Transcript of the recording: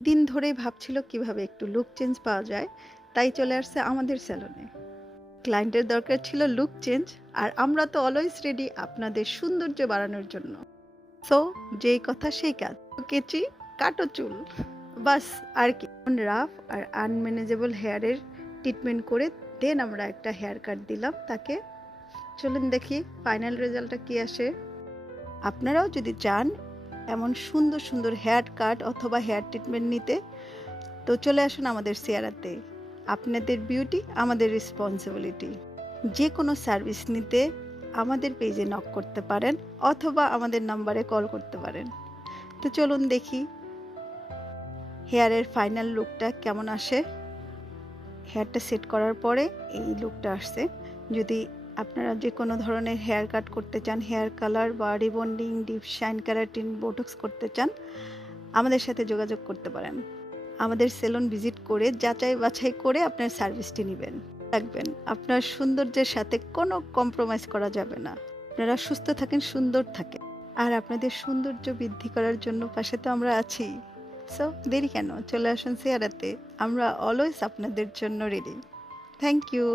দিন ধরেই ভাবছিল কিভাবে একটু লুক চেঞ্জ পাওয়া যায়, তাই চলে আসছে আমাদের সেলুনে। ক্লায়েন্টের দরকার ছিল লুক চেঞ্জ, আর আমরা তো অলওয়েজ রেডি আপনাদের সৌন্দর্য বাড়ানোর জন্য। সো যেই কথা সেই কাজ, কেচি কাটো চুল, বাস। আর কি রাফ আর আনম্যানেজেবল হেয়ারের ট্রিটমেন্ট করে দেন আমরা একটা হেয়ার কাট দিলাম তাকে। চলুন দেখি ফাইনাল রেজাল্টটা কি আসে। আপনারাও যদি চান এমন সুন্দর সুন্দর হেয়ার কাট অথবা হেয়ার ট্রিটমেন্ট নিতে, তো চলে আসুন আমাদের সিয়ারাতে। আপনাদের বিউটি আমাদের রেসপন্সিবিলিটি। যে কোনো সার্ভিস নিতে আমাদের পেজে নক করতে পারেন অথবা আমাদের নাম্বারে কল করতে পারেন। তো চলুন দেখি হেয়ারের ফাইনাল লুকটা কেমন আসে। হেয়ারটা সেট করার পরে এই লুকটা আসছে। যদি আপনারা যে কোনো ধরনের হেয়ার কাট করতে চান, হেয়ার কালার বা rebonding, deep shine, keratin, botox করতে চান, আমাদের সাথে যোগাযোগ করতে পারেন। আমাদের সেলুন ভিজিট করে যাচাই বাছাই করে আপনার সার্ভিসটি নেবেন। রাখবেন, আপনার সৌন্দর্যের সাথে কোনো কম্প্রোমাইজ করা যাবে না। আপনারা সুস্থ থাকেন, সুন্দর থাকেন, আর আপনাদের সৌন্দর্য বৃদ্ধি করার জন্য পাশে তো আমরা আছি। সো দেরি কেন, চলে আসুন সিয়ারাতে। আমরা অলওয়েজ আপনাদের জন্য রেডি। Thank you.